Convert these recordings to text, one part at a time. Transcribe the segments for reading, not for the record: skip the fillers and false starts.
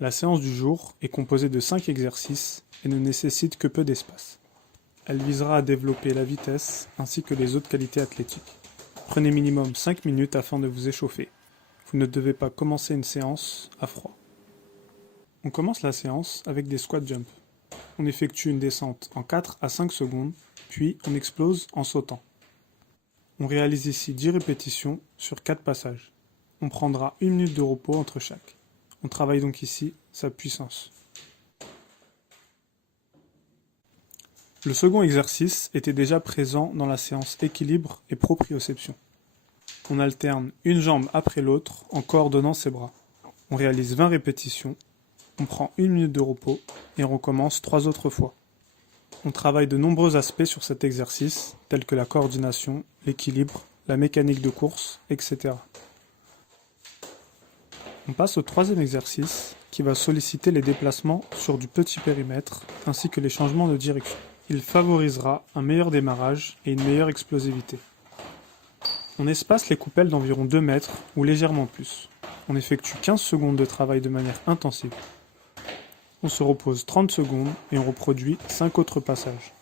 La séance du jour est composée de 5 exercices et ne nécessite que peu d'espace. Elle visera à développer la vitesse ainsi que les autres qualités athlétiques. Prenez minimum 5 minutes afin de vous échauffer. Vous ne devez pas commencer une séance à froid. On commence la séance avec des squat jump. On effectue une descente en 4 à 5 secondes, puis on explose en sautant. On réalise ici 10 répétitions sur 4 passages. On prendra 1 minute de repos entre chaque. On travaille donc ici sa puissance. Le second exercice était déjà présent dans la séance équilibre et proprioception. On alterne une jambe après l'autre en coordonnant ses bras. On réalise 20 répétitions, on prend 1 minute de repos et on recommence 3 autres fois. On travaille de nombreux aspects sur cet exercice, tels que la coordination, l'équilibre, la mécanique de course, etc. On passe au troisième exercice, qui va solliciter les déplacements sur du petit périmètre, ainsi que les changements de direction. Il favorisera un meilleur démarrage et une meilleure explosivité. On espace les coupelles d'environ 2 mètres ou légèrement plus. On effectue 15 secondes de travail de manière intensive. On se repose 30 secondes et on reproduit 5 autres passages.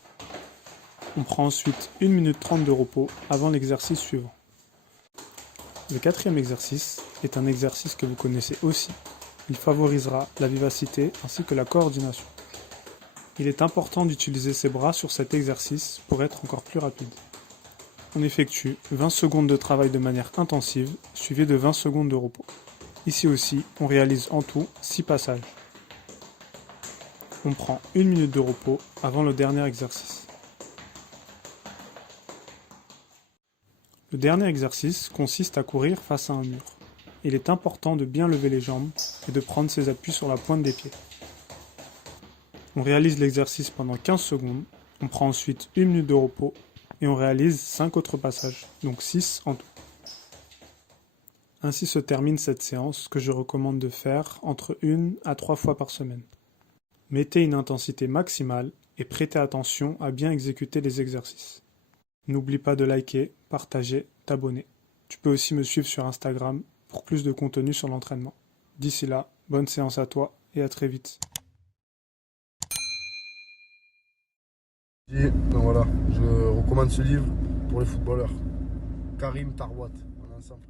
On prend ensuite 1 minute 30 de repos avant l'exercice suivant. Le quatrième exercice est un exercice que vous connaissez aussi. Il favorisera la vivacité ainsi que la coordination. Il est important d'utiliser ses bras sur cet exercice pour être encore plus rapide. On effectue 20 secondes de travail de manière intensive, suivi de 20 secondes de repos. Ici aussi, on réalise en tout 6 passages. On prend 1 minute de repos avant le dernier exercice. Le dernier exercice consiste à courir face à un mur. Il est important de bien lever les jambes et de prendre ses appuis sur la pointe des pieds. On réalise l'exercice pendant 15 secondes, on prend ensuite 1 minute de repos et on réalise 5 autres passages, donc 6 en tout. Ainsi se termine cette séance que je recommande de faire entre 1 à 3 fois par semaine. Mettez une intensité maximale et prêtez attention à bien exécuter les exercices. N'oublie pas de liker, partager, t'abonner. Tu peux aussi me suivre sur Instagram pour plus de contenu sur l'entraînement. D'ici là, bonne séance à toi et à très vite. Et donc voilà, je recommande ce livre pour les footballeurs. Karim Tarwat, un ensemble.